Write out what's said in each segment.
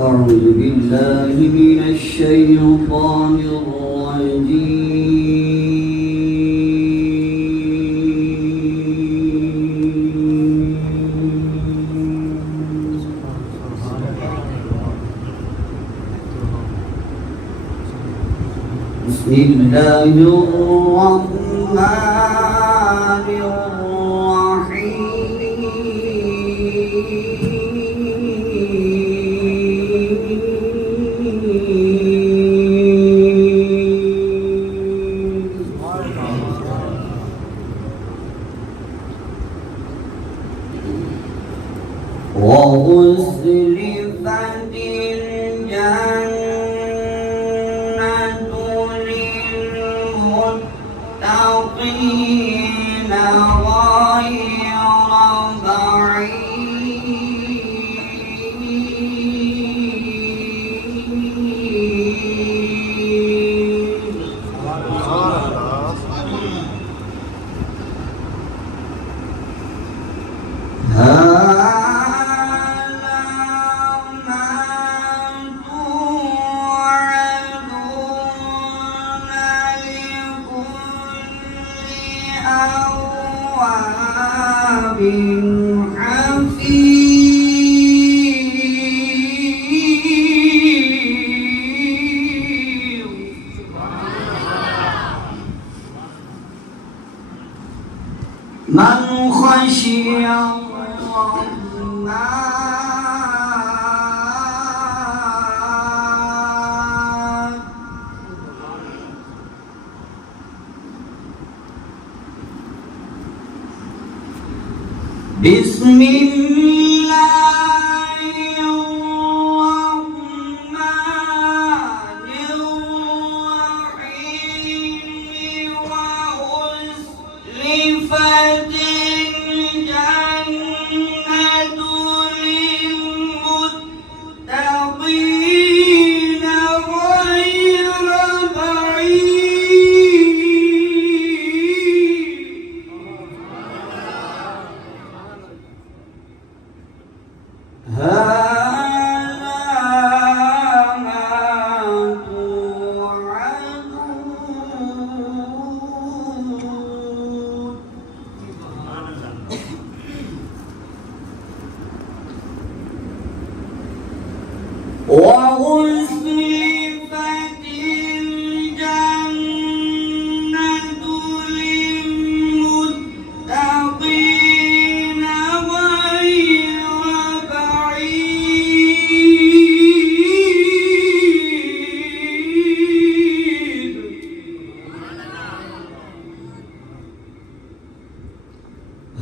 أعوذ بالله من الشيطان الرجيم. بسم الله الرحمن وأزلفت الجنة للمتقين غير من خشي الرحمن بسم الله الرحمن الرحيم وأزلفت الجنة للمتقين غير بعيد. هذا ما توعدون. وأزلفت الجنة للمتقين غير بعيد.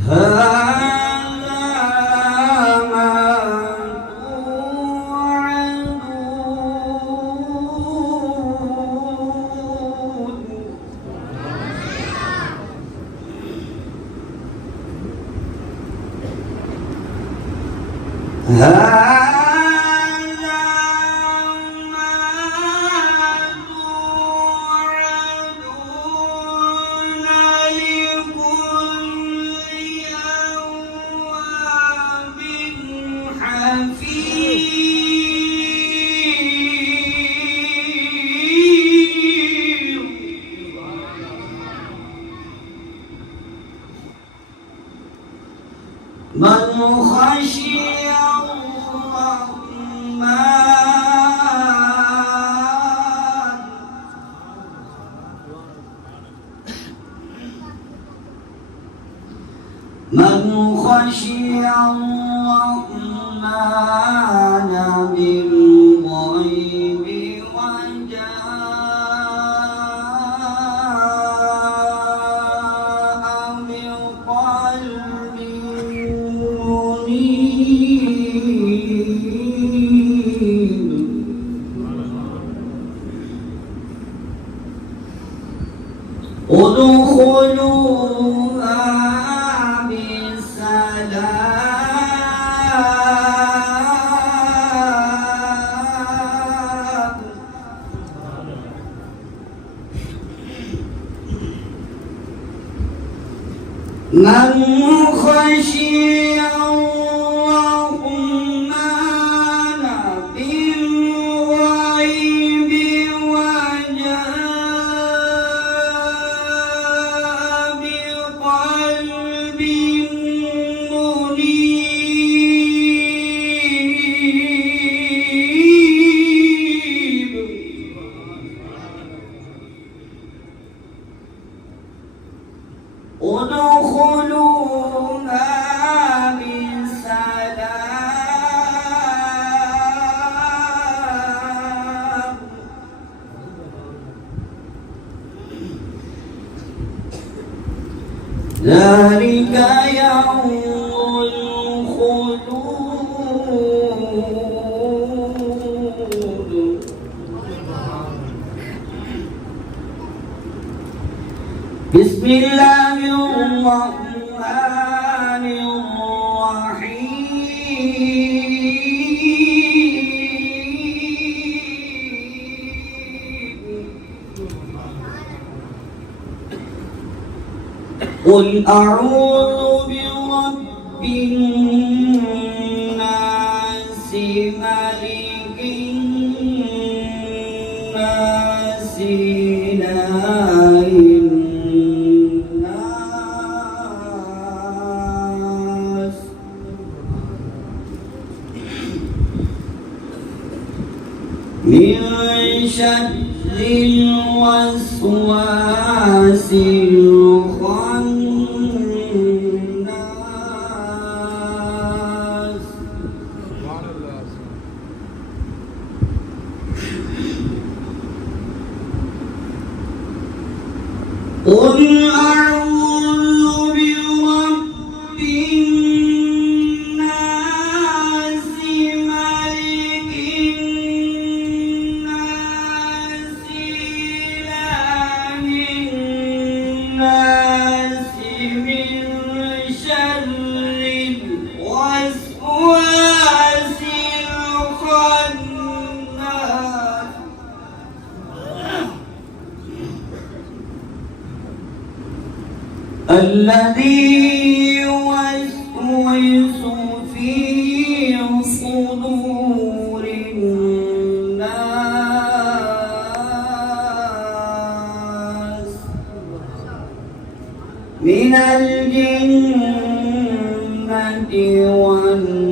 هذا ما توعدون. هذا ما توعدون لكل أواب حفيظ. من خشي الرحمن بالغيب وجاء بقلب منيب ادخلوها بسلام. من خشي الرحمن بالغيب ذلك يوم الخلود. بسم الله الرحمن الرحيم. قل أعوذ برب الناس ملك الناس إله الناس من شر الوسواس الخناس. قل أعوذ برب الناس ملك الناس إله الناس من شر الوسواس الخناس الذي يوسوس في صدور الناس من الجنة والناس.